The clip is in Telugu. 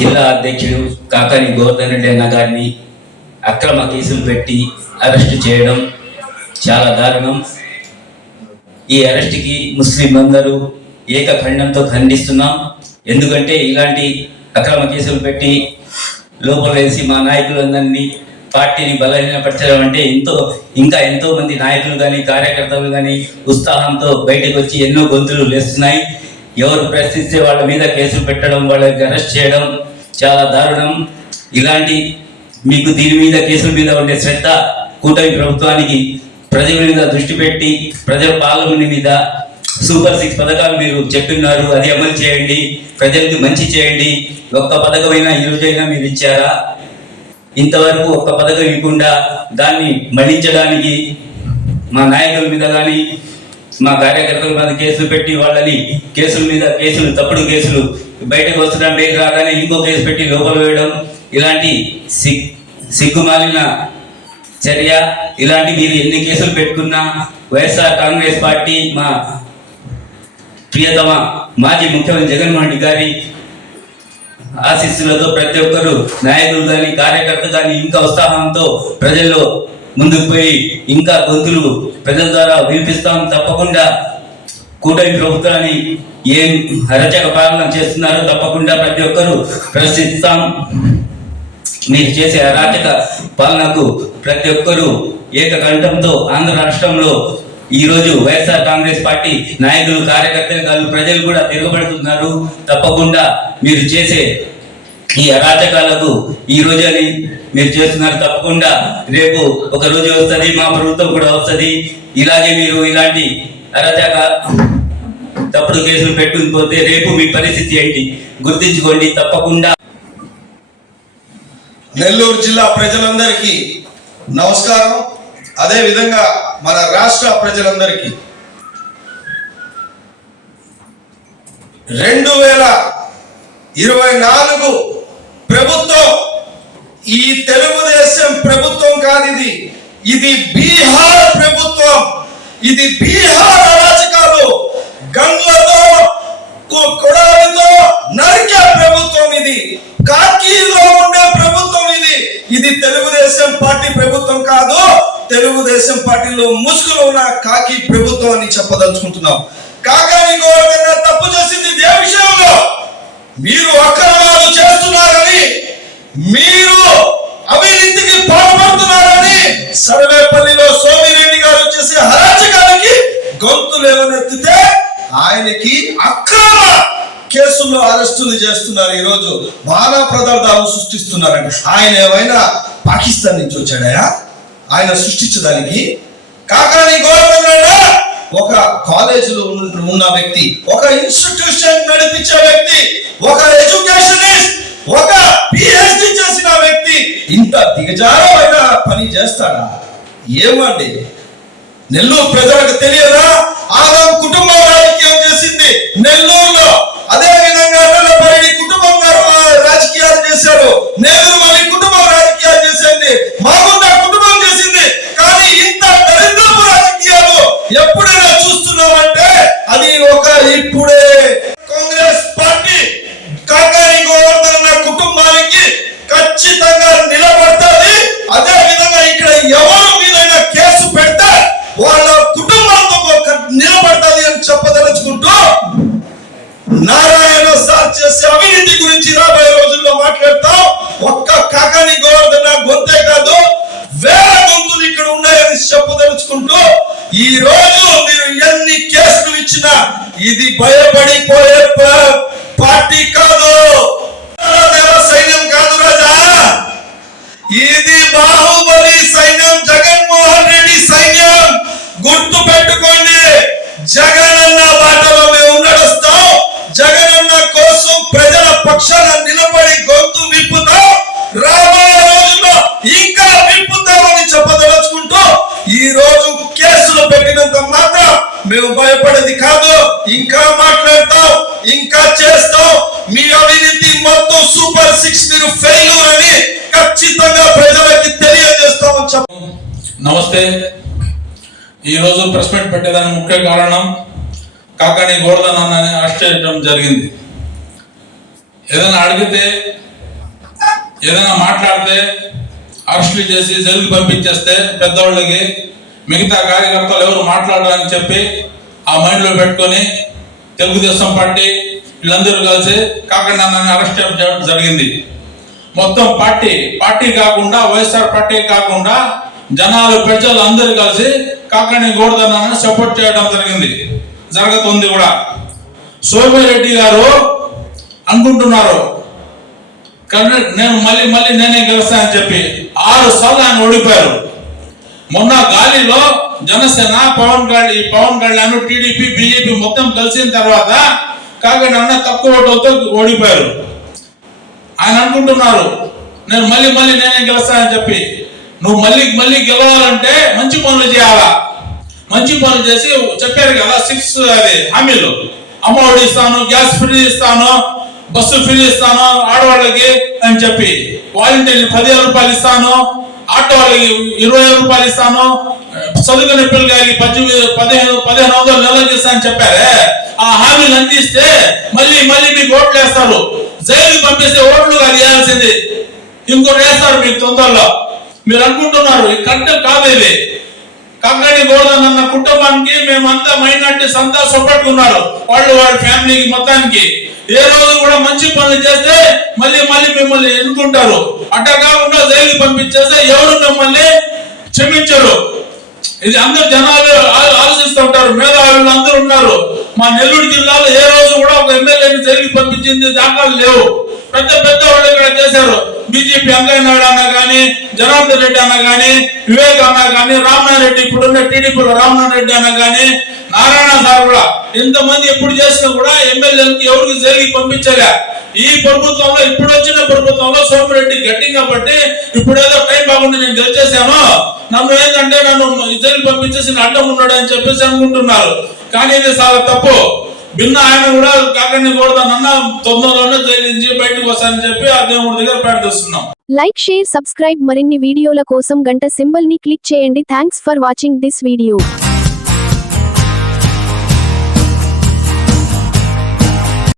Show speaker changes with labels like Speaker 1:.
Speaker 1: జిల్లా అధ్యక్షుడు కాకాని గోవర్ధన్ రెడ్డి అన్న గారిని అక్రమ కేసులు పెట్టి అరెస్ట్ చేయడం చాలా దారుణం. ఈ అరెస్ట్కి ముస్లిం అందరూ ఏకఖండంతో ఖండిస్తున్నాం. ఎందుకంటే ఇలాంటి అక్రమ కేసులు పెట్టి లోపల వేసి మా నాయకులందరినీ పార్టీని బలహీనపరచడం అంటే ఎంతో ఇంకా ఎంతో మంది నాయకులు కానీ కార్యకర్తలు కానీ ఉత్సాహంతో బయటకు వచ్చి ఎన్నో గొంతులు లేస్తున్నాయి. ఎవరు ప్రశ్నిస్తే వాళ్ళ మీద కేసులు పెట్టడం వాళ్ళకి అరెస్ట్ చేయడం చాలా దారుణం. ఇలాంటి మీకు దీని మీద కేసుల మీద ఉండే శ్రద్ధ కూటమి ప్రభుత్వానికి ప్రజల మీద దృష్టి పెట్టి ప్రజల పాలన మీద సూపర్ సిక్స్ పథకాలు మీరు చెప్పిన్నారు అది అమలు చేయండి ప్రజలకి మంచి చేయండి. ఒక్క పథకమైనా ఈ రోజైనా మీరు ఇచ్చారా? ఇంతవరకు ఒక్క పథకం ఇవ్వకుండా దాన్ని మళ్ళించడానికి మా నాయకుల మీద కానీ మా కార్యకర్తల మీద కేసులు పెట్టి వాళ్ళని కేసుల మీద కేసులు తప్పుడు కేసులు బయటకు వస్తున్న బ్రేక్ రాగానే ఇంకో కేసు పెట్టి లోపల వేయడం ఇలాంటి సిగ్ సిగ్గుమాలిన చర్య ఇలాంటి మీరు ఎన్ని కేసులు పెట్టుకున్నా వైఎస్ఆర్ కాంగ్రెస్ పార్టీ మా ప్రియతమ మాజీ ముఖ్యమంత్రి జగన్మోహన్ రెడ్డి గారి ఆశీస్సులతో ప్రతి ఒక్కరు నాయకులు కానీ కార్యకర్త కానీ ఇంకా ఉత్సాహంతో ప్రజల్లో ముందుకు పోయి ఇంకా గొంతులు ప్రజల ద్వారా వినిపిస్తాం. తప్పకుండా కూటమి ప్రభుత్వాన్ని ఏం అరచక పాలన చేస్తున్నారో తప్పకుండా ప్రతి ఒక్కరూ ప్రశ్నిస్తాం. మీరు చేసే అరాచక పాలనకు ప్రతి ఒక్కరూ ఏకకంఠంతో ఆంధ్ర రాష్ట్రంలో ఈ రోజు వైఎస్ఆర్ కాంగ్రెస్ పార్టీ నాయకులు కార్యకర్తలు కాదు ప్రజలు కూడా తిరగబడుతున్నారు. తప్పకుండా మీరు చేసే ఈ అరాచకాలకు ఈ రోజు అని మీరు చేస్తున్నారు. తప్పకుండా రేపు ఒక రోజు వస్తుంది మా ప్రభుత్వం కూడా వస్తుంది. ఇలాగే మీరు ఇలాంటి అరాజాక తప్పుడు కేసులు పెట్టుకుపోతే రేపు మీ పరిస్థితి ఏంటి? గుర్తించుకోండి తప్పకుండా.
Speaker 2: నెల్లూరు జిల్లా ప్రజలందరికీ నమస్కారం. అదే విధంగా మన రాష్ట్ర ప్రజలందరికీ రెండు వేల ఇరవై నాలుగు ప్రభుత్వం ఈ తెలుగుదేశం ప్రభుత్వం కాదు ఇది ఇది బీహార్ ప్రభుత్వం. ఇది బీహార్ అరాచకాలు గన్లతో కు- నరికే ప్రభుత్వం ఇది. కాకీలో ఉండే ప్రభుత్వం ఇది. ఇది తెలుగుదేశం పార్టీ ప్రభుత్వం కాదు. తెలుగుదేశం పార్టీలో ముసుగులో ఉన్న కాకి ప్రభుత్వం అని చెప్పదలుచుకుంటున్నాం. కాకాని గోవర్ధన తప్పు చేసింది ఏ విషయంలో. మీరు అక్రమాలు చేస్తున్నారని మీరు అవినీతికి పాల్పడుతున్నారని సర్వేపల్లిలో గొంతు లేవనెత్తితే ఆయనకి అక్రమ కేసుల్లో అరెస్టులు చేస్తున్నారు ఈరోజు. రోజు పదార్థాలు సృష్టిస్తున్నారండి. ఆయన ఏమైనా పాకిస్తాన్ నుంచి వచ్చాడయా? ఆయన సృష్టించడానికి. కాకాని గవర్నమెంట్ ఒక కాలేజీలో ఉన్న వ్యక్తి ఒక ఇన్స్టిట్యూషన్ నడిపించే వ్యక్తి ఒక ఎడ్యుకేషనిస్ట్ ఒక పిహెచ్డి చేసిన వ్యక్తి ఇంత దిగజారమైన పని చేస్తాడా? ఏమండి? నెల్లూరు ప్రజలకు తెలియదా? ఆదాం కుటుంబం రాజకీయం చేసింది నెల్లూరులో. అదే విధంగా పరిడి కుటుంబం గారు ఆ, రాజకీయాలు చేశారు. నేను ఒక్క కాకాని గోవర్ధన గొంతే కాదు వేల గొంతులు ఇక్కడ ఉన్నాయని చెప్పదలుచుకుంటూ ఈ రోజు మీరు ఎన్ని కేసులు ఇచ్చినా ఇది భయపడిపోయి సిక్స్ మీరు ఫెయిల్యూర్ అని ఖచ్చితంగా ప్రజలకి తెలియజేస్తామని చెప్ప
Speaker 3: నమస్తే. ఈరోజు ప్రెస్ మీట్ పెట్టేదానికి ముఖ్య కారణం కాకాని గోడదనాన్ని అరెస్ట్ చేయడం జరిగింది. ఏదైనా అడిగితే ఏదైనా మాట్లాడితే అరెస్టులు చేసి జైలుకి పంపించేస్తే పెద్దవాళ్ళకి మిగతా కార్యకర్తలు ఎవరు మాట్లాడాలని చెప్పి ఆ మైండ్లో పెట్టుకొని తెలుగుదేశం పార్టీ వీళ్ళందరూ కలిసి కాకుండా నన్ను అరెస్ట్ చేయడం జరిగింది. మొత్తం పార్టీ పార్టీ కాకుండా వైఎస్ఆర్ పార్టీ కాకుండా జనాలు ప్రజలు అందరూ కలిసి కాకాని గోవర్ధనాన్ని సపోర్ట్ చేయడం జరిగింది. జరుగుతుంది కూడా. సోమిరెడ్డి గారు అనుకుంటున్నారు కానీ నేను మళ్ళీ మళ్ళీ నేనే గెలుస్తానని చెప్పి ఆరు సార్లు ఆయన ఓడిపోయారు. మొన్న గాలిలో జనసేన పవన్ కళ్యాణ్ పవన్ కళ్యాణ్ టీడీపీ బీజేపీ మొత్తం కలిసిన తర్వాత కాకినాడ అన్న తక్కువ ఓటులతో ఓడిపోయారు. ఆయన అనుకుంటున్నారు నేను మళ్ళీ మళ్ళీ నేనే గెలుస్తానని చెప్పి. నువ్వు మళ్ళీ మళ్ళీ గెలవాలంటే మంచి పనులు చేయాలా? మంచి పనులు చేసి చెప్పారు కదా సిక్స్ అది హామీలు. అమ్మఒడి ఇస్తాను గ్యాస్ ఫ్రీ ఇస్తాను బస్సు ఫ్రీ ఇస్తాను ఆడవాళ్ళకి అని చెప్పి. వాలంటీర్లు పదివేల రూపాయలు ఇస్తాను ఆటో వాళ్ళకి ఇరవై రూపాయలు ఇస్తాను. చదువుకునే పిల్లలకి పద్దెనిమిది పదిహేను పదిహేను వందలు నెలకి ఇస్తానని చెప్పారే. ఆ హామీలు అందిస్తే మళ్ళీ మళ్ళీ మీకు ఓట్లు వేస్తారు. జైలుకి పంపిస్తే ఓట్లు కాదు వేయాల్సింది. ఇంకోటి వేస్తారు మీకు తొందరలో. మీరు అనుకుంటున్నారు ఇది కరెక్ట్ కాదు ఇది కంగడి గోల్డన్ అన్న కుటుంబానికి మేమంతా మైనార్టీ అంతా సొప్పట్టుకున్నారు ఉన్నారు. వాళ్ళు వాళ్ళ ఫ్యామిలీకి మొత్తానికి. ఏ రోజు కూడా మంచి పనులు చేస్తే మళ్ళీ మళ్ళీ మిమ్మల్ని ఎన్నుకుంటారు. అట్లా కాకుండా జైలు పంపించేస్తే ఎవరు మిమ్మల్ని క్షమించరు. ఇది అందరు జనాలు ఆలోచిస్తూ ఉంటారు. మేధావులు అందరూ ఉన్నారు. మా నెల్లూరు జిల్లాలో ఏ రోజు కూడా ఒక ఎమ్మెల్యేని జైలుకి పంపించింది దాఖలు లేవు. పెద్ద పెద్ద వాళ్ళు ఇక్కడ చేశారు. బీజేపీ అంగన్నాడు నాయుడు అన్న కానీ జనార్దన్ రెడ్డి అన్న కానీ వివేక్ అన్న కానీ రామ్నాథ్ రెడ్డి ఇప్పుడున్న టీడీపీలో రామ్నాథ్ రెడ్డి అన్న కానీ నారాయణ సార్ కూడా ఇంతమంది ఎప్పుడు చేసినా కూడా ఎమ్మెల్యేలకు ఎవరికి జరిగి పంపించలే. ఈ ప్రభుత్వంలో ఇప్పుడు వచ్చిన ప్రభుత్వంలో సోమిరెడ్డి గట్టిగా పట్టి ఇప్పుడు ఏదో టైం బాగుండి నేను గెలిచేసాను నన్ను ఏంటంటే నన్ను ఇద్దరికి పంపించేసి అడ్డం ఉన్నాడు అని చెప్పేసి అనుకుంటున్నారు. కానీ ఇది చాలా తప్పు. భిన్న ఆయన కూడా కాకండి కూడదన్న తొందరలోనే జైలు నుంచి బయటకు వస్తానని చెప్పి ఆ దేవుడి దగ్గర ప్రార్థిస్తున్నాం.
Speaker 4: లైక్ షేర్ సబ్స్క్రైబ్ మరిన్ని వీడియోల కోసం గంట సింబల్ని క్లిక్ చేయండి. Thanks for watching this video